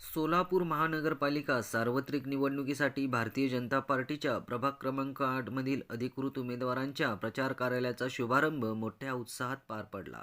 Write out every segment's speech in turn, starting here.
सोलापूर महानगरपालिका सार्वत्रिक निवडणुकीसाठी भारतीय जनता पार्टीच्या प्रभाग क्रमांक आठमधील अधिकृत उमेदवारांच्या प्रचार कार्यालयाचा शुभारंभ मोठ्या उत्साहात पार पडला.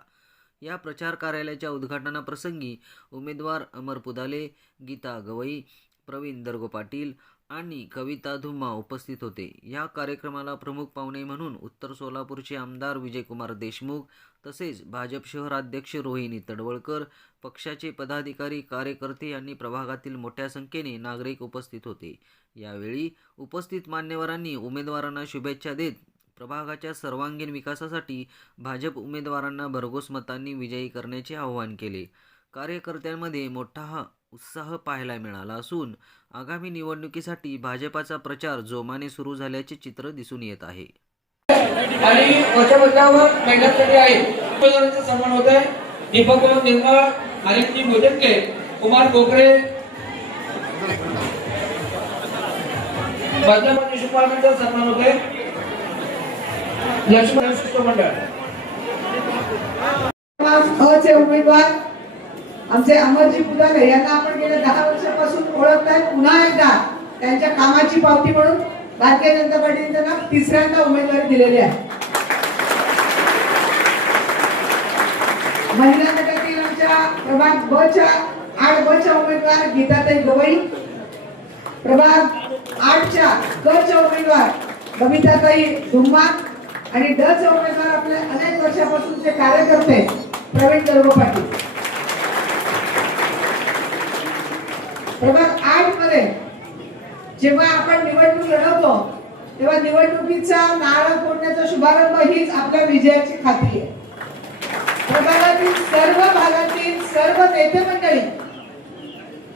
या प्रचार कार्यालयाच्या उद्घाटनाप्रसंगी उमेदवार अमर पुदाले गीता गवई प्रवीण दर्गो पाटील आणि कविता धुम्मा उपस्थित होते. या कार्यक्रमाला प्रमुख पाहुणे म्हणून उत्तर सोलापूरचे आमदार विजयकुमार देशमुख तसेच भाजप शहराध्यक्ष रोहिणी तडवळकर पक्षाचे पदाधिकारी कार्यकर्ते यांनी प्रभागातील मोठ्या संख्येने नागरिक उपस्थित होते. यावेळी उपस्थित मान्यवरांनी उमेदवारांना शुभेच्छा देत प्रभागाच्या सर्वांगीण विकासासाठी भाजप उमेदवारांना भरघोस मतांनी विजयी करण्याचे आवाहन केले. कार्यकर्त्यांमध्ये मोठा हा उत्साह पाहायला मिळाला असून आगामी निवडणुकीसाठी भाजपाचा प्रचार जोमाने सुरू झाल्याचे चित्र दिसून येत आहे. आणि वरच्या मजल्यावर महिलांसाठी आहे. उमेदवारांचा सन्मान होत आहे. दीपक निर्मळ आदित्य मोदके कुमार कोकरे मध्यप्रदेश शिक्षकांचा सन्मान होत आहे. लक्ष्मण शिष्टमंडळ अचे उमेदवार आमचे अमरजी पुदाले यांना आपण गेल्या दहा वर्षापासून ओळखताय. पुन्हा एकदा त्यांच्या कामाची पावती म्हणून भारतीय जनता पार्टीने त्यांना तिसऱ्यांदा उमेदवारी दिलेली आहे. महिला गटातील आमच्या प्रभाग ब च्या आठ ब च्या उमेदवार गीताताई गवई प्रभाग आठच्या क च्या उमेदवार बबिताताई धुम्मा आणि ड चे उमेदवार आपले अनेक वर्षापासूनचे कार्यकर्ते प्रवीण गर्भ पाटील. प्रभाग आठमध्ये जेव्हा आपण निवडणूक लढवतो तेव्हा निवडणुकीचा नारळ फोडण्याचा शुभारंभ हीच आपल्या विजयाची खात्री आहे प्रभागातील सर्व भागातील सर्व नेते मंडळी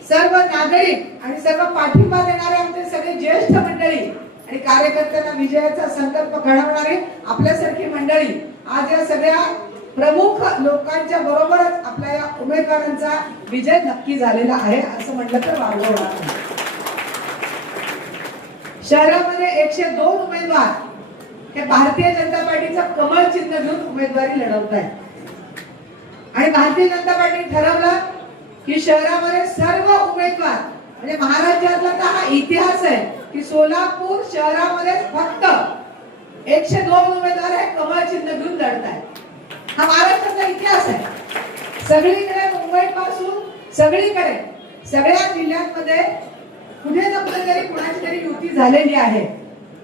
सर्व नागरिक आणि सर्व पाठिंबा देणारे आमचे सगळे ज्येष्ठ मंडळी आणि कार्यकर्त्यांना विजयाचा संकल्प घडवणारे आपल्यासारखी मंडळी आज या सगळ्या प्रमुख लोकांच्या बरोबरच आपल्या या उमेदवारांचा विजय नक्की झालेला आहे असं म्हटलं तर वागवणार नाही. शहरामध्ये एकशे दोन उमेदवार हे भारतीय जनता पार्टीचं कमळ चिन्ह घेऊन उमेदवारी लढवत आहेत आणि भारतीय जनता पार्टी ठरवलं की शहरामध्ये सर्व उमेदवार म्हणजे महाराष्ट्रातला तर हा इतिहास आहे की सोलापूर शहरामध्ये फक्त एकशे दोन उमेदवार हे कमळ चिन्ह घेऊन लढत आहेत हा महाराष्ट्राचा इतिहास आहे. सगळीकडे मुंबई पासून सगळीकडे सगळ्या जिल्ह्यांमध्ये कुठे तरी कुणाची तरी युती झालेली आहे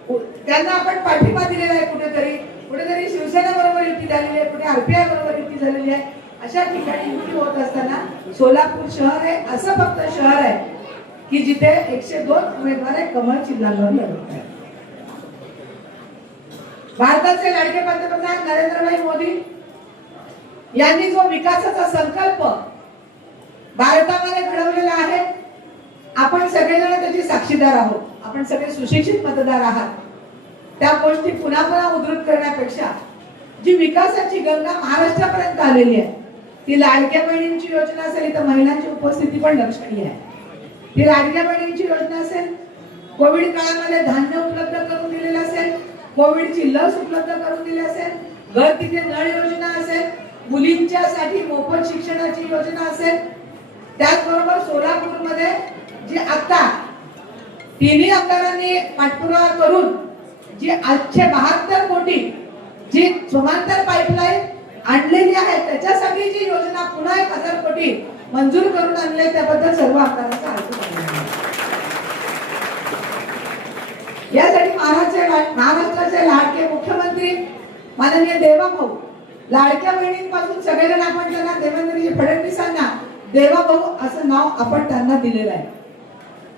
त्यांना आपण पाठिंबा दिलेला आहे कुठेतरी कुठेतरी शिवसेना बरोबर युती झालेली आहे कुठे आरपीआय बरोबर युती झालेली आहे अशा ठिकाणी युती होत असताना सोलापूर शहर हे असं फक्त शहर आहे की जिथे एकशे दोन उमेदवार आहे कमळ चिन्हांवर लढवत भारताचे लाडके पंतप्रधान नरेंद्रभाई मोदी यांनी जो विकासाचा संकल्प भारतामध्ये घडवलेला आहे आपण सगळेजण त्याची साक्षीदार आहोत. आपण सगळे सुशिक्षित मतदार आहात. त्या गोष्टी पुन्हा पुन्हा उद्धृत करण्यापेक्षा जी विकासाची गंगा महाराष्ट्रापर्यंत आलेली आहे ती लाडक्या बहिणींची योजना असेल इथं महिलांची उपस्थिती पण लक्षणीय आहे. ती लाडक्या बहिणींची योजना असेल कोविड काळामध्ये धान्य उपलब्ध करून दिलेलं असेल कोविडची लस उपलब्ध करून दिली असेल घर तिथे नळ योजना असेल मुलींच्यासाठी मोफत शिक्षणाची योजना असेल त्याचबरोबर सोलापूरमध्ये जी आता तिन्ही आमदारांनी पाठपुरावा करून जी आठशे बहात्तर कोटी जी समांतर पाईपलाईन आणलेली आहे त्याच्यासाठी जी योजना पुन्हा एक हजार कोटी मंजूर करून आणले त्याबद्दल सर्व आमदारांचा यासाठी महाराष्ट्र महाराष्ट्राचे लाडके मुख्यमंत्री माननीय देवाभाऊ. लाडक्या बहिणींपासून सगळेजण आपण त्यांना देवेंद्रजी फडणवीसांना देवाभाऊ असं नाव आपण त्यांना दिलेलं आहे.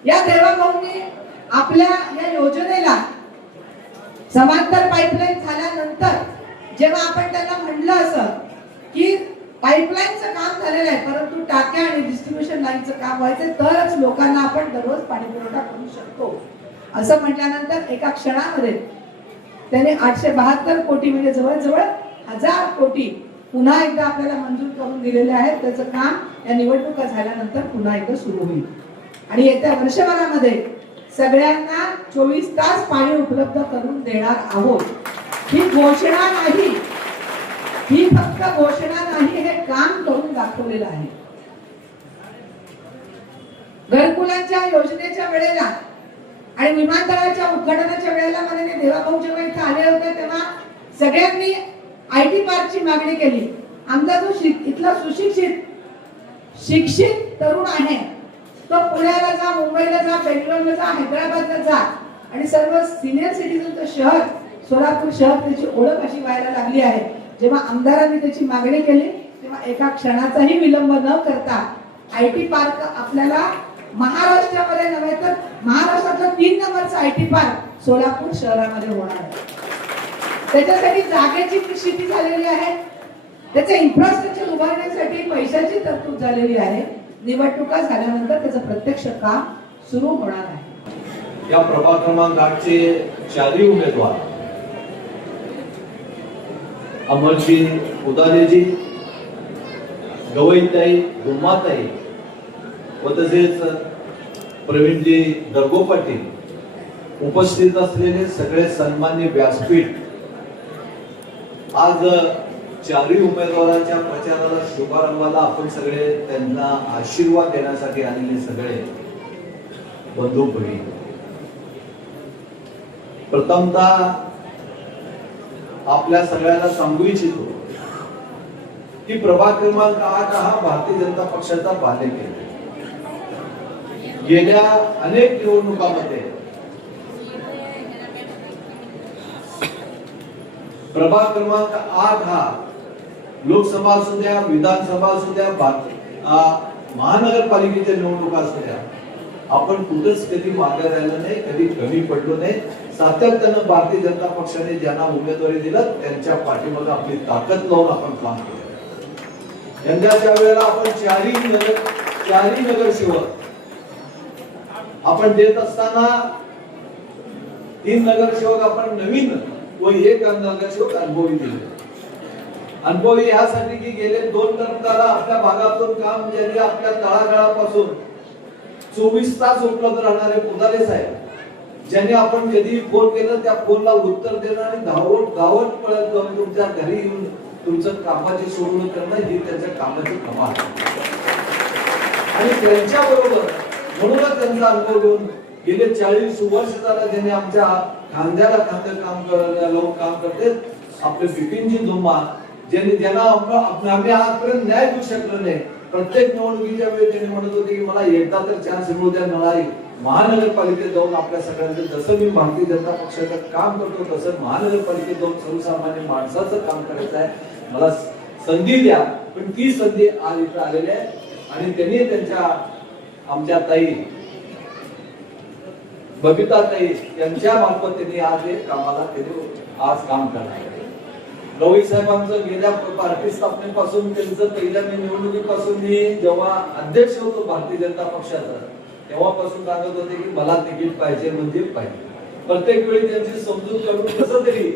या देवाभाऊंनी आपल्या या योजनेला समांतर पाईपलाईन झाल्यानंतर जेव्हा आपण त्यांना म्हणलं असं की पाईपलाईनचं काम झालेलं आहे परंतु टाक्या आणि डिस्ट्रीब्युशन लाईनचं काम व्हायचं तरच लोकांना आपण दररोज पाणी पुरवठा करू शकतो. असं म्हटल्यानंतर एका क्षणामध्ये त्याने आठशे बहात्तर कोटी म्हणजे जवळजवळ हजार कोटी पुन्हा एकदा आपल्याला मंजूर करून दिलेले आहेत. त्याचं काम या निवडणुका झाल्यानंतर पुन्हा एकदा सुरू होईल. आणि येत्या वर्षभरामध्ये सगळ्यांना चोवीस तास पाणी उपलब्ध करून देणार आहोत. ही घोषणा नाही. ही फक्त घोषणा नाही हे काम करून दाखवलेलं आहे. घरकुलांच्या योजनेच्या वेळेला आणि विमानतळाच्या उद्घाटनाच्या वेळेला माननीय देवाभाऊ जेव्हा इथे आले होते तेव्हा सगळ्यांनी आय टी पार्कची मागणी केली. आमचा जो इथला सुशिक्षित शिक्षित तरुण आहे तो पुण्याला जा मुंबईला जा बेंगलोरला जा हैदराबादला जा. आणि सर्व सिनियर सिटीजनचं शहर सोलापूर शहर त्याची ओळख अशी व्हायला लागली आहे. जेव्हा आमदारांनी त्याची मागणी केली तेव्हा एका क्षणाचाही विलंब न करता आय टी पार्क आपल्याला महाराष्ट्रामध्ये नव्हे तर महाराष्ट्रातलं तीन नंबरचं आय टी पार्क सोलापूर शहरामध्ये होणार आहे. त्याच्यासाठी जागेची निश्चिती झालेली आहे. त्याचे इन्फ्रास्ट्रक्चर उभारण्यासाठी पैशाची तरतूद झालेली आहे. निवडणुका झाल्यानंतर त्याचं प्रत्यक्ष काम सुरू होणार आहे. या प्रभाग क्रमांक आठचे चारही उमेदवार अमरजी उदारेजी गवईताई गुम्माताई व तसेच प्रवीणजी दर्गो पाटील उपस्थित असलेले सगळे सन्मान्य व्यासपीठ आज चारही उमेदवारांच्या प्रचाराला शुभारंभाला आपण सगळे त्यांना आशीर्वाद देण्यासाठी आलेले सगळे बंधू भगिनी प्रथमतः आपल्या सगळ्यांना सांगू इच्छितो की प्रभाग क्रमांक आठ हा भारतीय जनता पक्षाचा बालेकिल्ला गेल्या अनेक निवडणुकामध्ये प्रभाग क्रमांक आठ हा लोकसभा असू द्या विधानसभा असू द्या महानगरपालिकेच्या निवडणुका असू द्या. आपण कुठंच कधी मागे राहिलो नाही कधी कमी पडलो नाही. सातत्यानं भारतीय जनता पक्षाने ज्यांना उमेदवारी दिलं त्यांच्या पाठीमागे आपली ताकद लावून आपण काम केलं. यंदाच्या वेळेला आपण चारही नगर चारही नगरसेवक आपण देत असताना तीन नगरसेवक आपण नवीन व एक नगरसेवक अनुभवी दिले. अनुभवी यासाठी की गेले दोन टर्मला आपल्या भागातून काम ज्यांनी आपल्या तळागाळापासून चोवीस तास उपलब्ध राहणारे पुदारे साहेब ज्यांनी आपण कधी फोन केलं त्या फोनला उत्तर देणं आणि धावत धावत पळत जाऊन तुमच्या घरी येऊन तुमचं कामाची सोडवणूक करणं ही त्यांच्या कामाची कमाल. आणि त्यांच्या बरोबर म्हणूनच त्यांचा अनुभव घेऊन गेले चाळीस वर्ष झाला ज्यांनी आमच्या खांद्याला खांदे काम करायला लोक काम करते. आपले बिपिनजी धुमा ज्यांनी ज्यांना आम्ही आजपर्यंत न्याय देऊ शकलो नाही प्रत्येक निवडणुकीच्या वेळी त्यांनी म्हणत होते की मला एकदा तर चान्स मिळू द्या मला महानगरपालिकेत जाऊन आपल्या सगळ्यांचं जसं मी भारतीय जनता पक्षाचं काम करतो तसं महानगरपालिकेत जाऊन सर्वसामान्य माणसाचं काम करायचं आहे मला संधी द्या पण ती संधी आज इथं आलेली आहे आणि त्यांनी त्यांच्या आमच्या ताई बबिता ताई यांच्या मार्फत त्यांनी आज हे कामाला त्यांनी आज काम करणार आहे. गवई साहेबांचं गेल्या पार्टी स्थापनेपासून त्यांचं पहिल्या मी निवडणुकीपासून मी जेव्हा अध्यक्ष होतो भारतीय जनता पक्षाचा तेव्हापासून सांगत होते की मला तिकीट पाहिजे म्हणजे पाहिजे. प्रत्येक वेळी त्यांची समजूत करून कसं तरी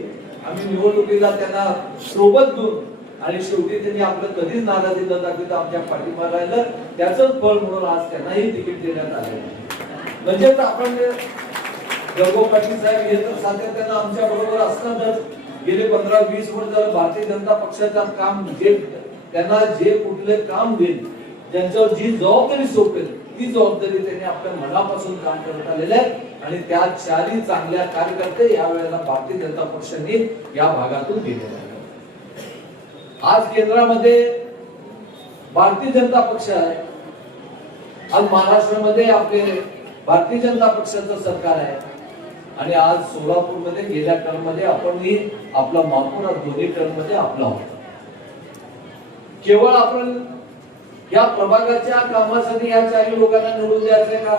आम्ही निवडणुकीला त्यांना सोबत घेऊन आणि शेवटी त्यांनी आपलं कधीच नाराजी न दाखवता आमच्या पाठिंबा राहिलं. त्याच फळ म्हणून आज त्यांनाही तिकीट देण्यात आले म्हणजेच आपण जगो पाटील साहेब हे तर सातत्यानं आमच्या बरोबर असतातच. गेले पंधरा वीस वर्ष झालं भारतीय जनता पक्षाचं काम जे त्यांना जे कुठले काम देईल ज्यांच्यावर जी जबाबदारी सोपेल ती जबाबदारी त्यांनी आपल्या मनापासून काम करत आलेले आहे आणि त्या चारही चांगल्या कार्यकर्ते या वेळेला भारतीय जनता पक्षाने या भागातून दिलेले आहेत. आज केंद्रामध्ये भारतीय जनता पक्ष आहे. आज महाराष्ट्रामध्ये आपले भारतीय जनता पक्षाचं सरकार आहे. आणि आज सोलापूरमध्ये गेल्या टर्ममध्ये आपण आपला महापौर आज दोन्ही टर्ममध्ये आपला होता. केवळ आपण या प्रभागाच्या कामासाठी या चारही लोकांना निवडून द्यायचंय का?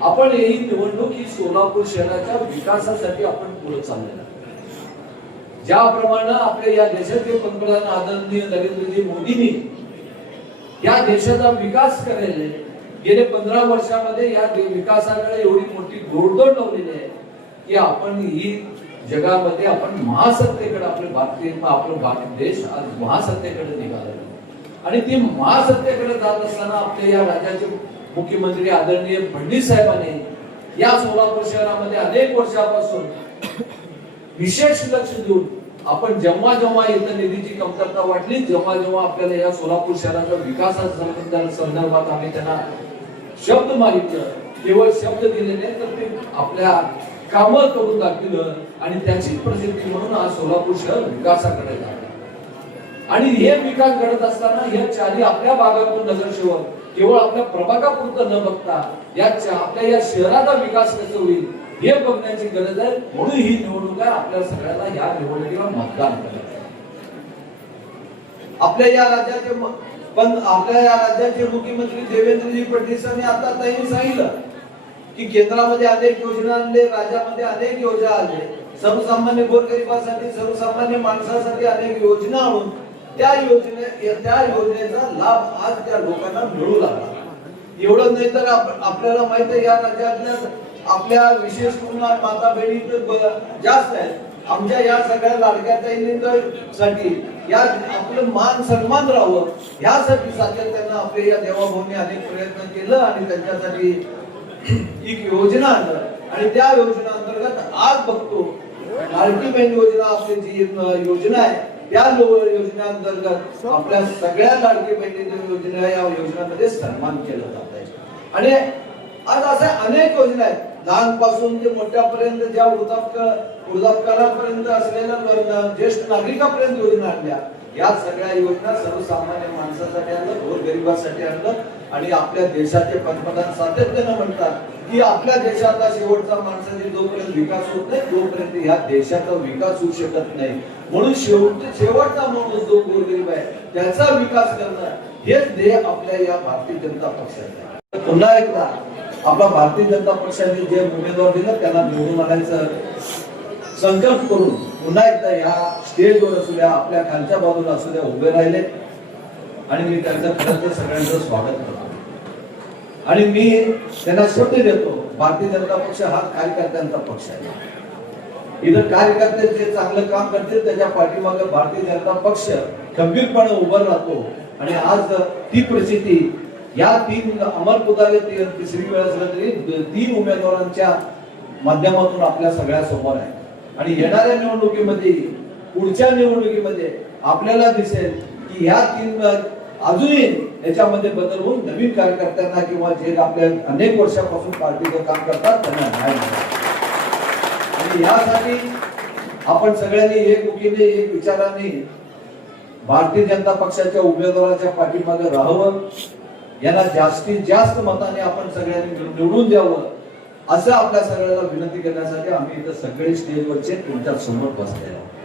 आपण ही निवडणूक ही सोलापूर शहराच्या विकासासाठी आपण पुढे चाललेला ज्याप्रमाणे आपल्या या देशाचे पंतप्रधान आदरणीय नरेंद्रजी मोदींनी या देशाचा विकास करायला गेले पंधरा वर्षामध्ये या विकासाकडे एवढी मोठी घोडदौड लावलेली आहे की आपण ही जगामध्ये आपण महासत्तेकडे आपले भारतीय आपलं भारत देश आज महासत्तेकडे निघाला आणि ती महासत्तेकडे जात असताना आपले या राज्याचे मुख्यमंत्री आदरणीय फडणवीस साहेबांनी या सोलापूर शहरामध्ये अनेक वर्षापासून विशेष लक्ष देऊन आपण जेव्हा जेव्हा इथं निधीची कमतरता वाटली जेव्हा जेव्हा आपल्याला या सोलापूर शहराच्या विकासा संदर्भात आम्ही त्यांना शब्द मागितलं केवळ शब्द दिले नाही तर ते आपल्या कामं करून दाखविलं आणि त्याची प्रसिद्धी म्हणून आज सोलापूर शहर विकासाकडे लागलं आणि हे विकास घडत असताना या चारी आपल्या भागातून नगरसेवक केवळ आपल्या प्रभागापुरतं न बघता या आपल्या या शहराचा विकास कसं होईल हे बघण्याची गरज आहे. म्हणून ही निवडणूक आहे आपल्या सगळ्यांना या निवडणुकीला मतदान करायचं आपल्या या राज्याचे पण आपल्या या राज्याचे मुख्यमंत्री देवेंद्रजी फडणवीस यांनी आता त्यांनी सांगितलं की केंद्रामध्ये अनेक योजना आणले राज्यामध्ये अनेक योजना आणले. सर्वसामान्य गोरगरिबासाठी सर्वसामान्य माणसासाठी अनेक योजना आणून त्या योजने त्या योजनेचा लाभ आज त्या लोकांना मिळू लागला. एवढं नाही तर आपल्याला माहीत आहे या राज्यातल्या आपल्या विशेष करून माता बहिणी जास्त आहेत आमच्या या सगळ्या लाडक्या साठी या आपलं मान सन्मान राहावं यासाठी सातत्यानं आपले या देवाभाऊने अनेक प्रयत्न केलं आणि त्यांच्यासाठी एक योजना आणलं आणि त्या योजना अंतर्गत आज बघतो लाडकी बहीण योजना आपली जी योजना आहे त्या लो- योजनेअंतर्गत आपल्या सगळ्या लाडकी बहिणीच्या योजना या योजनेमध्ये सन्मान केला जात आहे. आणि आज अशा अनेक योजना आहेत लहानपासून ते मोठ्यापर्यंत ज्या वृद्धापका वृद्धापकाळापर्यंत असलेल्या लोकांना, ज्येष्ठ नागरिकापर्यंत योजना आणल्या. या सगळ्या योजना सर्वसामान्य माणसासाठी आणलं गोरगरिबासाठी आणलं आणि आपल्या देशाचे पंतप्रधान सातत्यानं म्हणतात की आपल्या देशाचा शेवटचा माणसाची जोपर्यंत विकास होत नाही तोपर्यंत ह्या देशाचा विकास होऊ शकत नाही. म्हणून शेवट शेवटचा माणूस जो गोरगरीब आहे त्याचा विकास करणं हेच ध्येय आपल्या या भारतीय जनता पक्षाचं पुन्हा एकदा आपला भारतीय जनता पक्षाने जे उमेदवार दिलं त्यांना निवडून आणायचं संकल्प करून पुन्हा एकदा या स्टेजवर असू द्या आपल्या खालच्या बाजूला असू द्या उभे राहिले. आणि मी त्यांचं खरंच सगळ्यांचं स्वागत करतो. आणि मी त्यांना शब्द देतो भारतीय जनता पक्ष हा कार्यकर्त्यांचा पक्ष आहे. इथं कार्यकर्ते जे चांगलं काम करतील त्याच्या पाठीमागे भारतीय जनता पक्ष खंबीरपणे उभं राहतो. आणि आज ती परिस्थिती या तीन अमर पुताले तिसरी वेळ असलं तरी तीन उमेदवारांच्या माध्यमातून आपल्या सगळ्या समोर आहे आणि येणाऱ्या निवडणुकीमध्ये पुढच्या निवडणुकीमध्ये आपल्याला दिसेल की ह्या तीन अजूनही याच्यामध्ये बदल होऊन नवीन कार्यकर्त्यांना किंवा जे आपल्या अनेक वर्षापासून पार्टीचं काम करतात त्यांना न्याय आणि यासाठी आपण सगळ्यांनी एकमुखीने एक विचाराने भारतीय जनता पक्षाच्या उमेदवाराच्या पाठीमागे राहावं. यांना जास्तीत जास्त मताने आपण सगळ्यांनी निवडून द्यावं असं आपल्या सगळ्याला विनंती करण्यासाठी आम्ही इथं सगळे स्टेजवरचे तुमच्यासमोर बसलेलो आहोत.